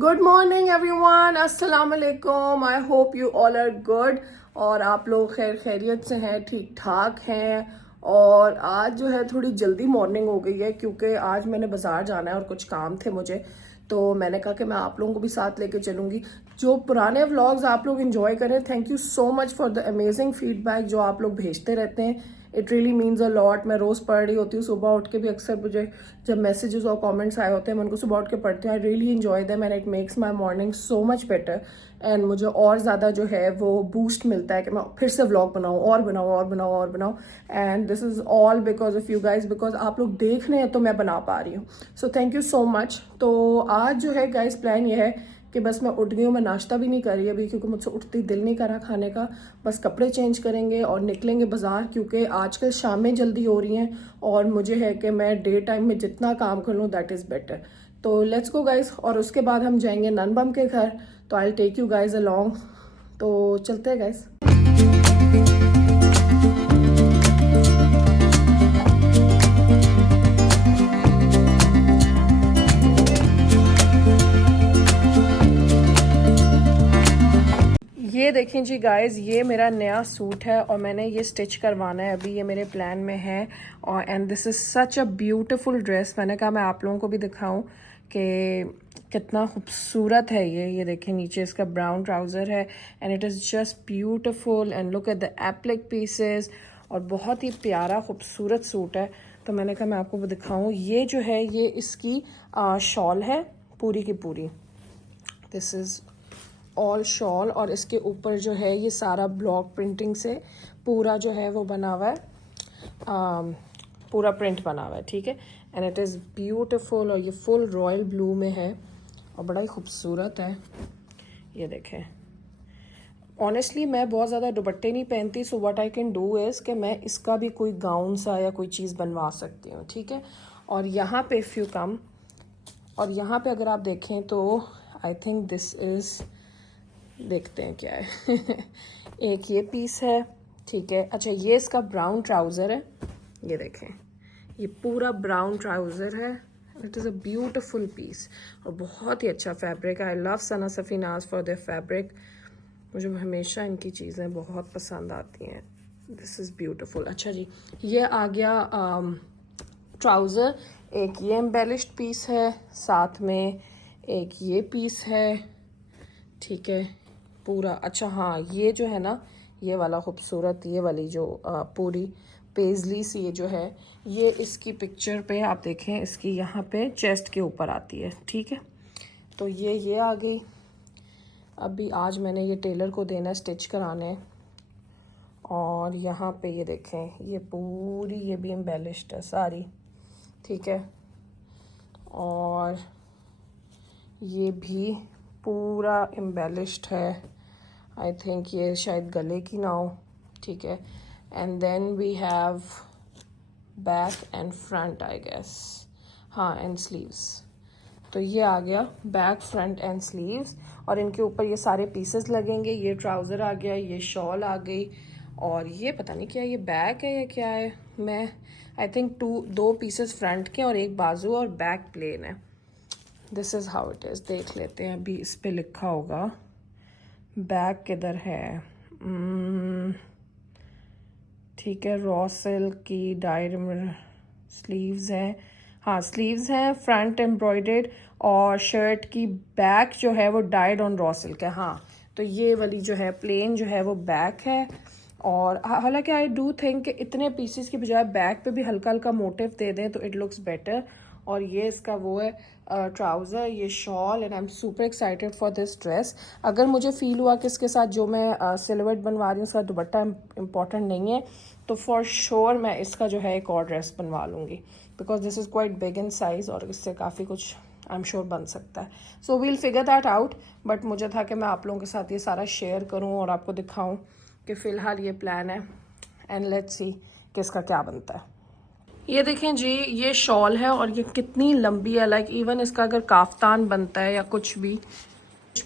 Good morning everyone, अस्सलाम वालेकुम। I hope you all are good और आप लोग खैर खैरियत से हैं, ठीक ठाक हैं। और आज जो है थोड़ी जल्दी मॉर्निंग हो गई है क्योंकि आज मैंने बाज़ार जाना है और कुछ काम थे मुझे, तो मैंने कहा कि मैं आप लोगों को भी साथ लेके चलूँगी। जो पुराने व्लॉग्स आप लोग एंजॉय करें, thank you so much for the amazing feedback जो आप लोग भेजते रहते हैं। It really means a lot. मैं रोज़ पढ़ रही होती हूँ, सुबह उठ के भी अक्सर मुझे जब मैसेजेस और कमेंट्स आए होते हैं मैं उनको सुबह उठ के पढ़ती हूँ। I really enjoy them and it makes my morning so much better and मुझे और ज़्यादा जो है वो बूस्ट मिलता है कि मैं फिर से व्लॉग बनाऊँ और बनाऊँ और बनाऊँ और बनाऊँ। And this is all because of you guys, because आप लोग देख रहे हैं तो मैं बना पा रही हूँ। So thank you so much. तो आज जो है गाइज प्लान ये है कि बस मैं उठ गई हूँ, मैं नाश्ता भी नहीं कर रही अभी क्योंकि मुझसे उठती दिल नहीं कर रहा खाने का। बस कपड़े चेंज करेंगे और निकलेंगे बाज़ार क्योंकि आजकल शामें जल्दी हो रही हैं और मुझे है कि मैं डे टाइम में जितना काम कर लूँ दैट इज़ बेटर। तो लेट्स गो गाइज। और उसके बाद हम जाएंगे ननबम के घर, तो I take you guys along. तो चलते हैं गाइज। ये देखें जी गाइस, ये मेरा नया सूट है और मैंने ये स्टिच करवाना है अभी, ये मेरे प्लान में है। और and this is such a beautiful dress. मैंने कहा मैं आप लोगों को भी दिखाऊं कि कितना खूबसूरत है ये देखें, नीचे इसका ब्राउन ट्राउज़र है and it is just beautiful and look at the applique pieces. और बहुत ही प्यारा खूबसूरत सूट है, तो मैंने कहा मैं आपको दिखाऊं। ये जो है ये इसकी शॉल है पूरी की पूरी, दिस इज़ ऑल शॉल। और इसके ऊपर जो है ये सारा ब्लॉक प्रिंटिंग से पूरा जो है वो बना हुआ है, पूरा प्रिंट बना हुआ है, ठीक है। एंड इट इज़ ब्यूटीफुल और ये फुल रॉयल ब्लू में है और बड़ा ही खूबसूरत है। ये देखें, ऑनेस्टली मैं बहुत ज़्यादा दुपट्टे नहीं पहनती, so what I can do is कि मैं इसका भी कोई गाउन सा या कोई चीज़ बनवा सकती हूँ, ठीक है। और यहाँ पे इफ़ यू कम, और यहाँ पे अगर आप देखें तो आई थिंक दिस इज़, देखते हैं क्या है एक ये पीस है, ठीक है। अच्छा, ये इसका ब्राउन ट्राउज़र है, ये देखें ये पूरा ब्राउन ट्राउज़र है। It is a beautiful piece और बहुत ही अच्छा fabric. I love Sana Safinaz for their fabric, मुझे हमेशा इनकी चीज़ें बहुत पसंद आती हैं। This is beautiful. अच्छा जी, ये आ गया ट्राउज़र। एक ये एम्बेलिश्ड पीस है, साथ में एक ये पीस है, ठीक है पूरा। अच्छा हाँ, ये जो है ना ये वाला खूबसूरत, ये वाली जो पूरी पेजली सी ये जो है, ये इसकी पिक्चर पे आप देखें, इसकी यहाँ पे चेस्ट के ऊपर आती है, ठीक है। तो ये आ गई। अभी आज मैंने ये टेलर को देना है स्टिच कराने। और यहाँ पे ये देखें, ये पूरी ये भी एम्बेलिश्ड है सारी, ठीक है। और ये भी पूरा एम्बेलिश्ड है, आई थिंक ये शायद गले की ना हो, ठीक है। And then we have back and front I guess, हाँ, एंड स्लीव्स। तो ये आ गया बैक, फ्रंट एंड स्लीव्स। और इनके ऊपर ये सारे पीसेस लगेंगे। ये ट्राउज़र आ गया, ये शॉल आ गई, और ये पता नहीं क्या, ये बैक है या क्या है। मैं आई थिंक दो पीसेस फ्रंट के और एक बाजू, और बैक प्लेन है। This is how it is. देख लेते हैं, अभी इस पे लिखा होगा बैक किधर है। ठीक है, रॉ सिल्क की डाइड स्लीव्स हैं, हाँ स्लीव्स हैं, फ्रंट एम्ब्रॉयडर्ड, और शर्ट की बैक जो है वो डाइड ऑन रॉ सिल्क है। हाँ, तो ये वाली जो है प्लेन जो है वो बैक है। और हालांकि आई डू थिंक कि इतने पीसेस की बजाय बैक पे भी हल्का हल्का मोटिव दे दें तो इट लुक्स बेटर। और ये इसका वो है ट्राउज़र, ये shawl, and I am super excited for this dress. अगर मुझे फील हुआ कि इसके साथ जो मैं सिलवट बनवा रही हूँ उसका दुपट्टा इम्पॉर्टेंट नहीं है, तो फॉर श्योर मैं इसका जो है एक और ड्रेस बनवा लूँगी, because this is quite big in size और इससे काफ़ी कुछ आई एम श्योर बन सकता है। So we'll figure that out. But मुझे था कि मैं आप लोगों के साथ ये सारा शेयर करूँ और आपको दिखाऊँ कि फ़िलहाल ये प्लान है, एंड लेट्स सी कि इसका क्या बनता है। ये देखें जी, ये शॉल है और ये कितनी लंबी है, लाइक इवन इसका अगर काफ्तान बनता है या कुछ भी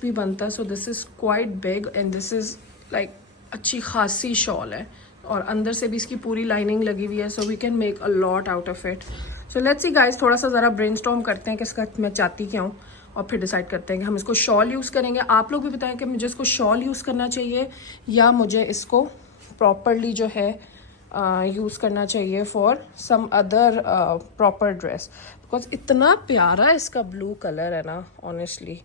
बनता है, so this is quite big and this is like अच्छी खासी शॉल है। और अंदर से भी इसकी पूरी लाइनिंग लगी हुई है, so we can make a lot out of it. So let's see guys, थोड़ा सा ज़रा ब्रेनस्टॉर्म करते हैं कि इसका मैं चाहती क्या हूँ और फिर डिसाइड करते हैं कि हम इसको शॉल यूज़ करेंगे। आप लोग भी बताएं कि मुझे इसको शॉल यूज़ करना चाहिए या मुझे इसको प्रॉपरली जो है यूज़ करना चाहिए for some other proper dress, because इतना प्यारा इसका ब्लू कलर है ना, ऑनेस्टली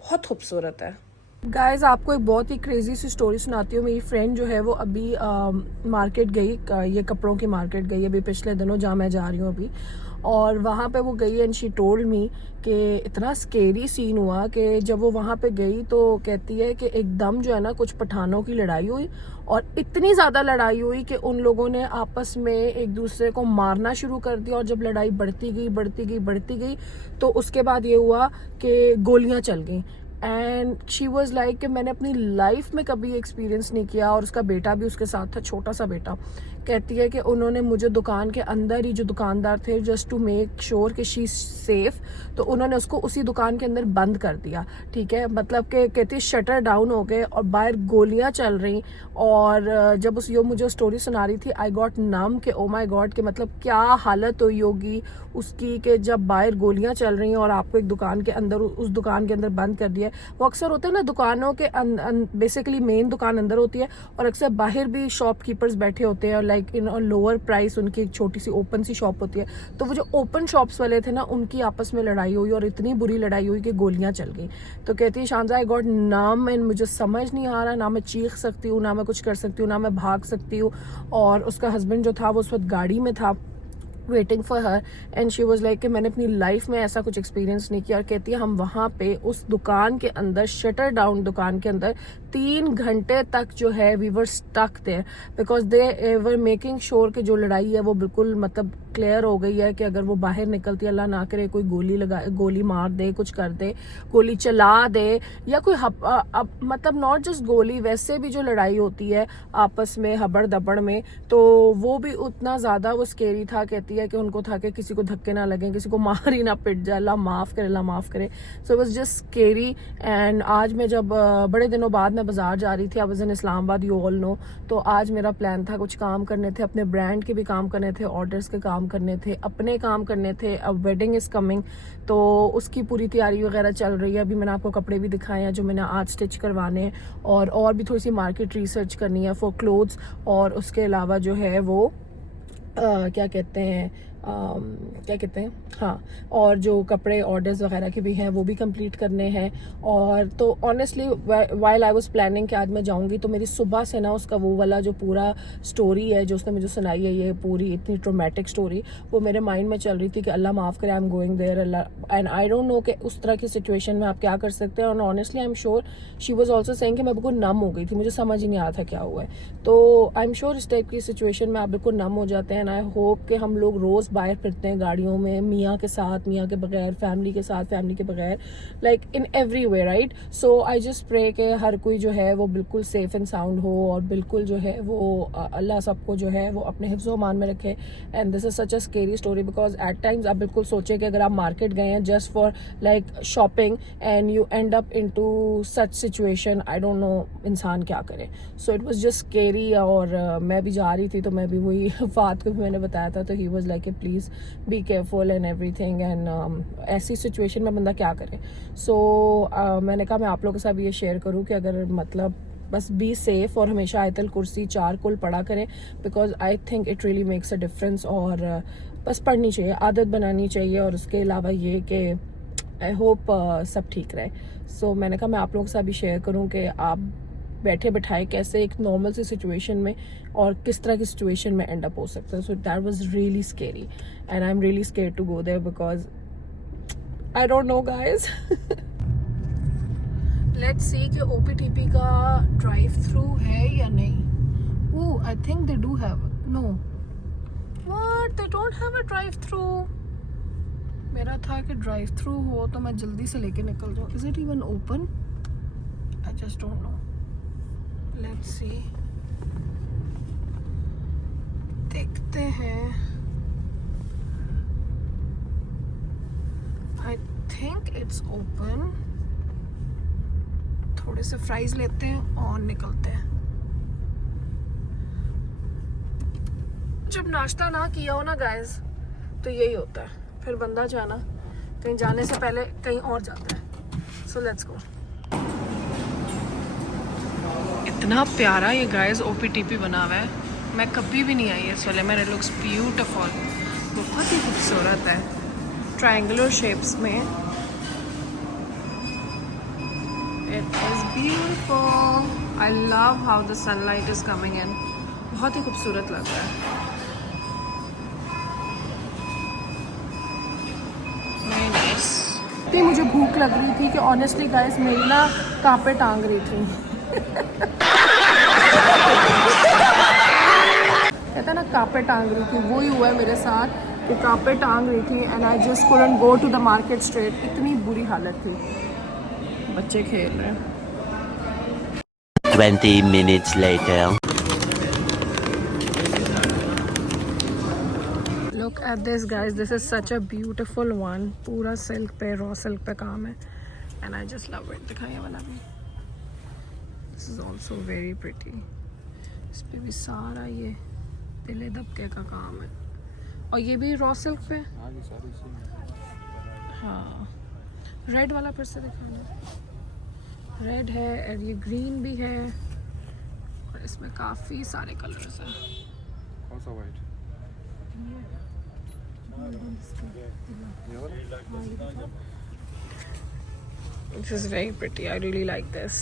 बहुत खूबसूरत है। गाइज आपको एक बहुत ही क्रेजी सी स्टोरी सुनाती हूँ। मेरी फ्रेंड जो है वो अभी मार्केट गई, ये कपड़ों की मार्केट गई अभी पिछले दिनों, जहाँ मैं जा रही हूँ अभी, और वहाँ पे वो गई एंड शी टोल्ड मी कि इतना स्केरी सीन हुआ कि जब वो वहाँ पे गई तो कहती है कि एकदम जो है ना कुछ पठानों की लड़ाई हुई, और इतनी ज़्यादा लड़ाई हुई कि उन लोगों ने आपस में एक दूसरे को मारना शुरू कर दिया, और जब लड़ाई बढ़ती गई तो उसके बाद ये हुआ कि गोलियाँ चल गई। एंड शी वॉज लाइक कि मैंने अपनी लाइफ में कभी एक्सपीरियंस नहीं किया, और उसका बेटा भी उसके साथ था, छोटा सा बेटा। कहती है कि उन्होंने मुझे दुकान के अंदर ही, जो दुकानदार थे, जस्ट टू मेक श्योर कि शी सेफ, तो उन्होंने उसको उसी दुकान के अंदर बंद कर दिया, ठीक है। मतलब कि कहती है शटर डाउन हो गए और बाहर गोलियां चल रही, और जब उस यो मुझे स्टोरी सुना रही थी आई गॉट नम कि ओ माय गॉड, कि मतलब क्या हालत हुई होगी उसकी कि जब बाहर गोलियां चल रही हैं और आपको एक दुकान के अंदर, उस दुकान के अंदर बंद कर दिया। वो अक्सर होता है ना, दुकानों के बेसिकली मेन दुकान अंदर होती है और अक्सर बाहर भी शॉपकीपर्स बैठे होते हैं, लाइक इन लोअर प्राइस उनकी एक छोटी सी ओपन सी शॉप होती है। तो वो जो ओपन शॉप्स वाले थे ना, उनकी आपस में लड़ाई हुई, और इतनी बुरी लड़ाई हुई कि गोलियां चल गई। तो कहती है शांजा आई गॉट नम एंड मुझे समझ नहीं आ रहा, ना मैं चीख सकती हूँ, ना मैं कुछ कर सकती हूँ, ना मैं भाग सकती हूँ। और उसका हस्बैंड जो था वो उस वक्त गाड़ी में था waiting for her, and she was like कि मैंने अपनी लाइफ में ऐसा कुछ एक्सपीरियंस नहीं किया। और कहती है हम वहाँ पे उस दुकान के अंदर, शटर डाउन दुकान के अंदर 3 घंटे तक जो है we were stuck there, because they were making sure कि जो लड़ाई है वो बिल्कुल मतलब क्लियर हो गई है कि अगर वो बाहर निकलती, अल्लाह ना करे कोई गोली मार दे, कुछ कर दे, गोली चला दे, या कोई मतलब नॉट जस्ट गोली, वैसे भी जो लड़ाई होती है आपस में हबड़ दबड़ में, तो वो भी उतना ज़्यादा वो स्केरी था। कहती है कि उनको था कि किसी को धक्के ना लगे, किसी को मार ही ना पिट जाए, अल्लाह माफ़ करे, अल्लाह माफ़ करे। So it was just scary. And आज मैं जब बड़े दिनों बाद मैं बाजार जा रही थी, I was in Islamabad, you all know, तो आज मेरा प्लान था, कुछ काम करने थे, अपने ब्रांड के भी काम करने थे, ऑर्डर्स के काम करने थे, अपने काम करने थे। अब वेडिंग इज़ कमिंग, तो उसकी पूरी तैयारी वगैरह चल रही है। अभी मैंने आपको कपड़े भी दिखाए हैं जो मैंने आज स्टिच करवाने हैं, और भी थोड़ी सी मार्केट रिसर्च करनी है फॉर क्लोथ्स, और उसके अलावा जो है वो क्या कहते हैं, हाँ, और जो कपड़े ऑर्डर्स वगैरह के भी हैं वो भी कंप्लीट करने हैं। और तो honestly while I was planning कि आज मैं जाऊंगी, तो मेरी सुबह से ना उसका वो वाला जो पूरा स्टोरी है जो उसने मुझे सुनाई है, ये पूरी इतनी ट्रोमेटिक स्टोरी, वो मेरे माइंड में चल रही थी कि अल्लाह माफ़ करे, आई एम गोइंग देयर, अल्लाह। एंड आई डोंट नो कि उस तरह की सिचुएशन में आप क्या कर सकते हैं। और honestly I am sure she was also saying कि मैं बिल्कुल नम हो गई थी, मुझे समझ ही नहीं आया था क्या हुआ है। तो आई एम श्योर इस टाइप की सिचुएशन में आप बिल्कुल नम हो जाते हैं। एंड आई होप कि हम लोग रोज़ बाहर फिरते हैं गाड़ियों में, मियाँ के साथ, मियाँ के बगैर, फैमिली के साथ, फैमिली के बगैर, like in every way, right. So I just pray कि हर कोई जो है वो बिल्कुल सेफ एंड साउंड हो, और बिल्कुल जो है वो अल्लाह सबको जो है वो अपने हिफ्ज़ मान में रखे। And this is such a scary story, because at times आप बिल्कुल सोचे कि अगर आप मार्केट गए हैं just for like shopping and you end up in to such situation, I don't know इंसान क्या करे। So it was just scary. और मैं भी जा रही थी, तो मैं भी वही फात को भी मैंने बताया था, तो he was like please be careful and everything. And ऐसी सिचुएशन में बंदा क्या करे। सो मैंने कहा मैं आप लोगों के साथ ये शेयर करूँ कि अगर मतलब बस बी सेफ, और हमेशा आयतल कुर्सी 4 कुल पढ़ा करें, because I think it really makes a difference. और बस पढ़नी चाहिए, आदत बनानी चाहिए। और उसके अलावा ये कि आई होप सब ठीक रहे। सो मैंने कहा मैं आप लोगों के साथ भी शेयर करूँ कि आप बैठे बैठाए कैसे एक नॉर्मल सी सिचुएशन में और किस तरह की सिचुएशन में एंड अप हो सकते हैं। So that was really scary and I am really scared to go there, because I don't know guys. Let's see कि ओपीटीपी का ड्राइव थ्रू है या नहीं। Oh I think they do have, know what, they don't have a drive through. मेरा था कि drive through हो तो मैं जल्दी से लेके निकल जाऊँ। Is it even open? I just don't know. Let's see, देखते हैं। I think it's open. थोड़े से फ्राइज लेते हैं और निकलते हैं। जब नाश्ता ना किया हो ना गाइस, तो यही होता है, फिर बंदा जाना कहीं जाने से पहले कहीं और जाता है। So let's go. इतना प्यारा ये गाइस OPTP बना हुआ है, मैं कभी भी नहीं आई इस वाले में। इट लुक्स ब्यूटीफुल, बहुत ही खूबसूरत है, ट्रायंगुलर शेप्स में। It is beautiful, I love how the sunlight is coming in, बहुत ही खूबसूरत लग रहा है। Very nice. इतनी मुझे भूख लग रही थी कि ऑनेस्टली गाइस मेरी ना कांपे टांग रही थी। कहता ना कांपे टांग रही थी, वही हुआ है मेरे साथ कि कांपे टांग रही थी and I just couldn't go to the market straight. इतनी बुरी हालत थी। बच्चे खेल रहे हैं। 20 minutes later. Look at this guys, this is such a beautiful one. पूरा सिल्क पे, रॉ सिल्क पे काम है and I just love it. दिखाइए वाला भी, this is also very pretty. इस पे भी सारा ये तिले दबके का काम है और ये भी रॉ सिल्क पे। हाँ, रेड वाला फिर से दिखाना। रेड है और ये ग्रीन भी है और इसमें काफ़ी सारे कलर्स हैं। कौन सा white? This is very pretty. I really like this,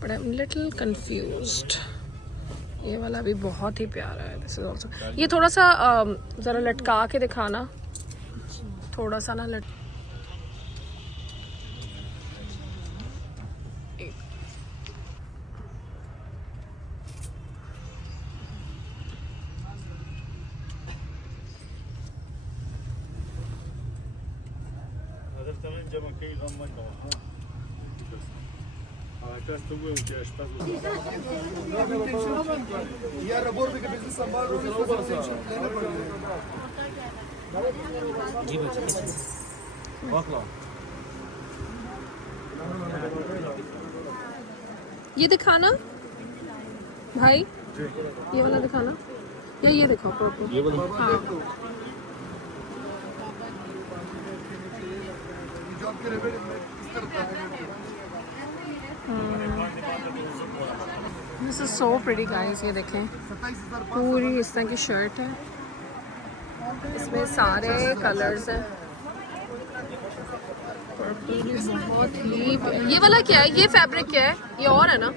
but I'm little confused. ये वाला भी बहुत ही प्यारा है। This is also, ये थोड़ा सा ज़रा लटका के दिखाना, थोड़ा सा ना लट। ये दिखाना भाई, ये वाला दिखाना या ये दिखाओ पर्पल। हाँ, this is so pretty guys. ये देखें, पूरी इस तरह की शर्ट है, इसमें सारे कलर्स हैं। पर्पल भी बहुत ही। ये वाला क्या है, ये फैब्रिक क्या है, ये और है ना?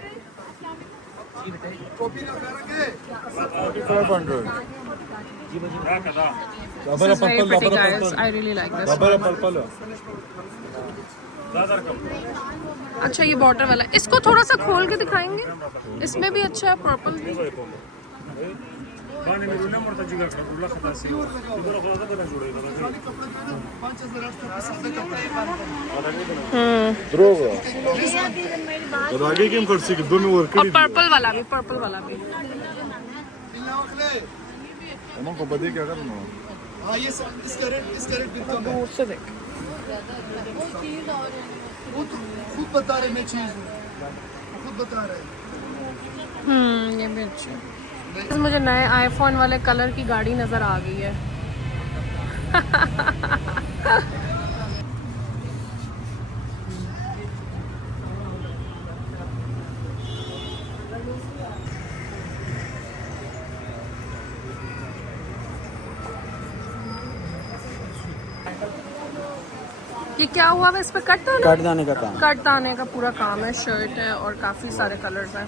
500. This is very pretty guys. I really like this one. अच्छा, ये बॉर्डर वाला, इसको थोड़ा सा खोल के दिखाएंगे। इसमें भी अच्छा है, पर्पल भी। और पर्पल वाला भी, पर्पल वाला भी। दूर से देख, खुद बता रहे, मैं चीज खुद बता रहे। ये भी अच्छा। मुझे नए आईफोन वाले कलर की गाड़ी नजर आ गई है। ये क्या हुआ है, इस पे कट दाने का काम, कट दाने का पूरा काम है। शर्ट है और काफी सारे कलर्स हैं।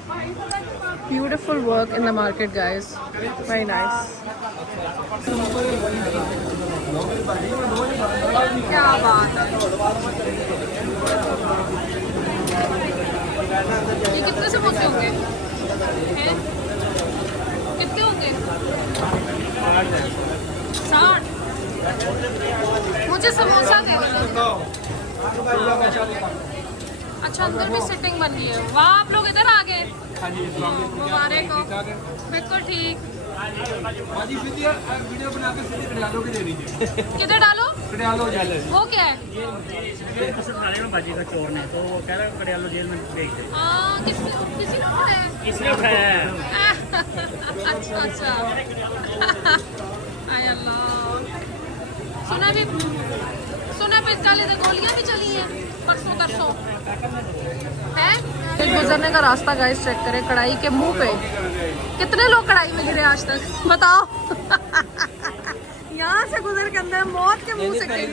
Beautiful work in the market guys, very nice. क्या बात है। ये कितने समोसे होंगे हैं? कितने होंगे? 60। मुझे समोसा दे दो। अच्छा, अंदर भी सिटिंग बन रही है। वाह, आप लोग इधर आ गए। मुबारक हो। बिल्कुल ठीक। वीडियो बना के सीधे कड़ियालों की दे दीजिए। किधर डालो? कड़ियालों जेल। वो क्या है? ये कसम खाने में बाजी का चोर ने, तो वो कह रहा है कड़ियालों जेल में भेज दे। किसी ने उठाया? इसने उठाया है। अच्छा अच्छा। आय अल्लाह। सुना पिस्ताले से गोलियां भी चली हैं परसों तरसों है। फिर गुजरने का रास्ता गाइस चेक करें, कढ़ाई के मुंह पे कितने लोग कढ़ाई में गिरे आज तक बताओ। यहाँ से गुजर के अंदर मौत के मुंह से गिरे।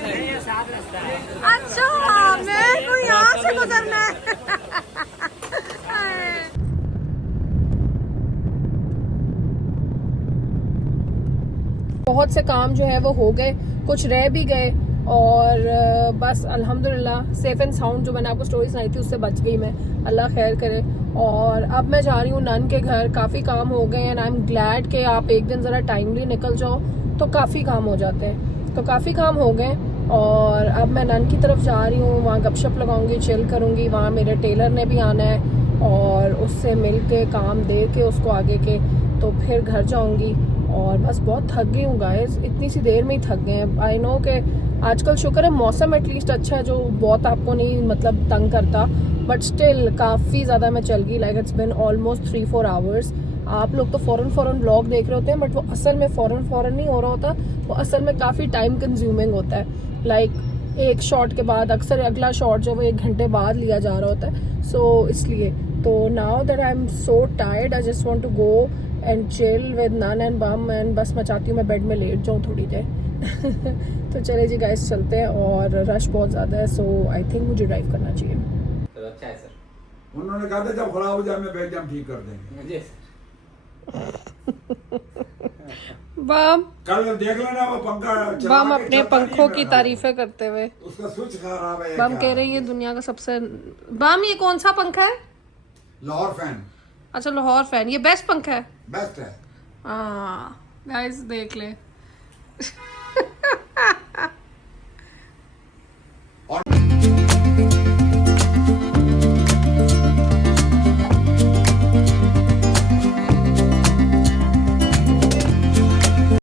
अच्छा मैं कोई यहाँ से गुजरना है। बहुत से काम जो है वो हो गए, कुछ रह भी गए और बस अल्हम्दुलिल्लाह सेफ एंड साउंड जो मैंने आपको स्टोरी सुनाई थी उससे बच गई मैं, अल्लाह खैर करे। और अब मैं जा रही हूँ नन के घर, काफ़ी काम हो गए एंड आई एम ग्लैड कि आप एक दिन ज़रा टाइमली निकल जाओ तो काफ़ी काम हो जाते हैं। तो काफ़ी काम हो गए और अब मैं नन की तरफ जा रही हूँ, वहाँ गपशप लगाऊंगी, चिल करूँगी। वहाँ मेरे टेलर ने भी आना है और उससे मिल के काम दे के उसको आगे के तो फिर घर जाऊँगी। और बस बहुत थक गई हूँ गाइस, इतनी सी देर में ही थक गए हैं। आई नो कि आजकल शुक्र है मौसम एटलीस्ट अच्छा है जो बहुत आपको नहीं मतलब तंग करता, बट स्टिल काफ़ी ज़्यादा मैं चल गई। Like it's been almost 3-4 hours. आप लोग तो फ़ौरन ब्लॉग देख रहे होते हैं बट वो असल में फ़ौरन नहीं हो रहा होता, वो असल में काफ़ी टाइम कंज्यूमिंग होता है। लाइक एक शॉट के बाद अक्सर अगला शॉट जो वो 1 घंटे बाद लिया जा रहा होता है। सो इसलिए तो now that I am so tired I just want to go and chill with नन एंड बम एंड बस मैं चाहती हूँ मैं बेड में लेट जाऊँ थोड़ी देर। तो चले जी गाइस चलते हैं और रश बहुत ज़्यादा है, सो आई थिंक मुझे ड्राइव करना चाहिए। तो अच्छा है सर। उन्होंने कहा था जब खराब हो जाए मैं बैठ जाम ठीक कर देंगे। मुझे बम कल देख लेना वो पंखा चला बम के अपने चलता नहीं है पंखों की मेरा। तारीफें करते हुए उसका स्विच खराब है। बम क्या? कह रही है दुनिया का सबसे बम ये कौन सा पंखा है? लाहौर फैन अच्छा लाहौर फैन, ये बेस्ट पंखा है। बेस्ट है। हाँ गाइस देख ले। और